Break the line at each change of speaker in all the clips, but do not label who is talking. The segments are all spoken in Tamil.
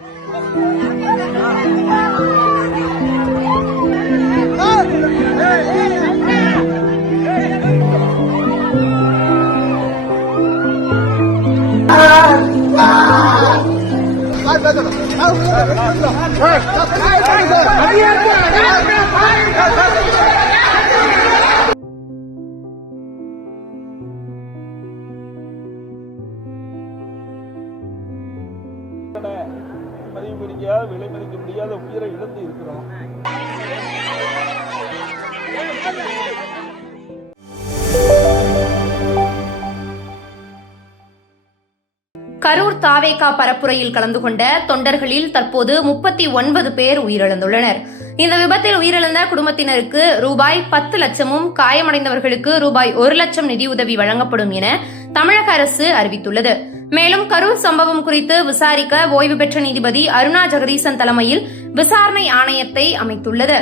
Hey! முடியாத விலை மதிக்க முடியாத உயிரை இழந்து இருக்கிறோம்.
கரூர் தாவேகா பரப்புரையில் கலந்து கொண்ட தொண்டர்களில் தற்போது முப்பத்தி ஒன்பது பேர் உயிரிழந்துள்ளனர். இந்த விபத்தில் உயிரிழந்த குடும்பத்தினருக்கு ரூபாய் பத்து லட்சமும் காயமடைந்தவர்களுக்கு ரூபாய் ஒரு லட்சம் நிதியுதவி வழங்கப்படும் என தமிழக அரசு அறிவித்துள்ளது. மேலும் கரூர் சம்பவம் குறித்து விசாரிக்க ஓய்வு பெற்ற நீதிபதி அருணா ஜெகதீசன் தலைமையில் விசாரணை ஆணையத்தை அமைத்துள்ளது.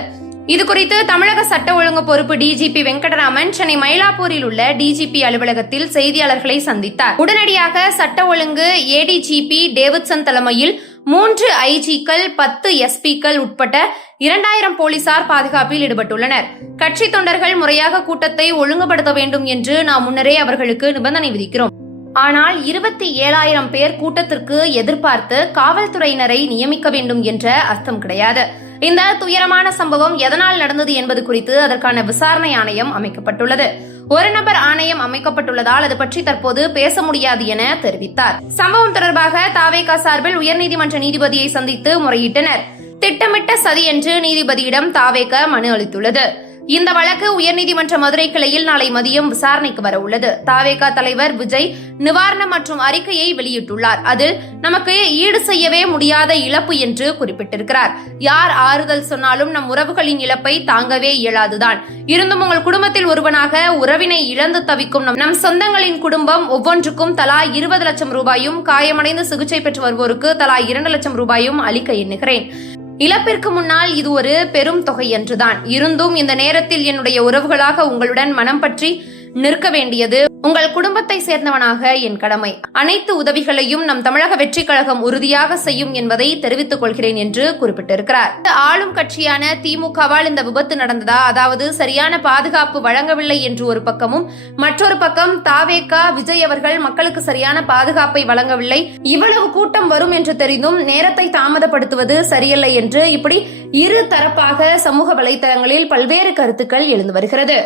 இதுகுறித்து தமிழக சட்ட ஒழுங்கு பொறுப்பு டிஜிபி வெங்கடராமன் சென்னை மயிலாப்பூரில் உள்ள டிஜிபி அலுவலகத்தில் செய்தியாளர்களை சந்தித்தார். உடனடியாக சட்ட ஒழுங்கு ஏடிஜிபி டேவிட்சன் தலைமையில் மூன்று ஐஜிக்கள் பத்து எஸ்பிக்கள் உட்பட்ட இரண்டாயிரம் போலீசார் பாதுகாப்பில் ஈடுபட்டுள்ளனர். கட்சி தொண்டர்கள் முறையாக கூட்டத்தை ஒழுங்குபடுத்த வேண்டும் என்று நாம் முன்னரே அவர்களுக்கு நிபந்தனை விதிக்கிறோம். ஆனால் இருபத்தி ஏழாயிரம் பேர் கூட்டத்திற்கு எதிர்பார்த்து காவல்துறையினரை நியமிக்க வேண்டும் என்ற அர்த்தம் கிடையாது. இந்த துயரமான சம்பவம் எதனால் நடந்தது என்பது குறித்து அதற்கான விசாரணை ஆணையம் அமைக்கப்பட்டுள்ளது. ஒரு நபர் ஆணையம் அமைக்கப்பட்டுள்ளதால் அது பற்றி தற்போது பேச முடியாது என தெரிவித்தார். சம்பவம் தொடர்பாக தாவேகா சார்பில் உயர்நீதிமன்ற நீதிபதியை சந்தித்து முறையிட்டனர். திட்டமிட்ட சதி என்று நீதிபதியிடம் தாவேக மனு அளித்துள்ளது. இந்த வழக்கு உயர்நீதிமன்ற மதுரை கிளையில் நாளை மதியம் விசாரணைக்கு வர உள்ளது. தாவேகா தலைவர் விஜய் நிவாரணம் மற்றும் அறிக்கையை வெளியிட்டுள்ளார். அதில் நமக்கு ஈடு செய்யவே முடியாத இழப்பு என்று குறிப்பிட்டிருக்கிறார். யார் ஆறுதல் சொன்னாலும் நம் உறவுகளின் இழப்பை தாங்கவே இயலாதுதான். இருந்தும் உங்கள் குடும்பத்தில் ஒருவனாக உறவினை இழந்து தவிக்கும் நம் நம் சொந்தங்களின் குடும்பம் ஒவ்வொன்றுக்கும் தலா இருபது லட்சம் ரூபாயும் காயமடைந்து சிகிச்சை பெற்று வருவோருக்கு தலா இரண்டு லட்சம் ரூபாயும் அளிக்க எண்ணுகிறேன். இழப்பிற்கு முன்னால் இது ஒரு பெரும் தொகை என்றுதான். இருந்தும் இந்த நேரத்தில் என்னுடைய உறவுகளாக உங்களுடன் மனம் பற்றி நிற்க வேண்டியது உங்கள் குடும்பத்தை சேர்ந்தவனாக என் கடமை. அனைத்து உதவிகளையும் நம் தமிழக வெற்றி கழகம் உறுதியாக செய்யும் என்பதை தெரிவித்துக் கொள்கிறேன் என்று குறிப்பிட்டிருக்கிறார். ஆளும் கட்சியான திமுகவால் இந்த விபத்து நடந்ததா? அதாவது சரியான பாதுகாப்பு வழங்கவில்லை என்று ஒரு பக்கமும் மற்றொரு பக்கம் தாவேகா விஜய் அவர்கள் மக்களுக்கு சரியான பாதுகாப்பை வழங்கவில்லை. இவ்வளவு கூட்டம் வரும் என்று தெரிந்தும் நேரத்தை தாமதப்படுத்துவது சரியல்ல என்று இப்படி இரு தரப்பாக சமூக வலைதளங்களில் பல்வேறு கருத்துக்கள் எழுந்து வருகிறது.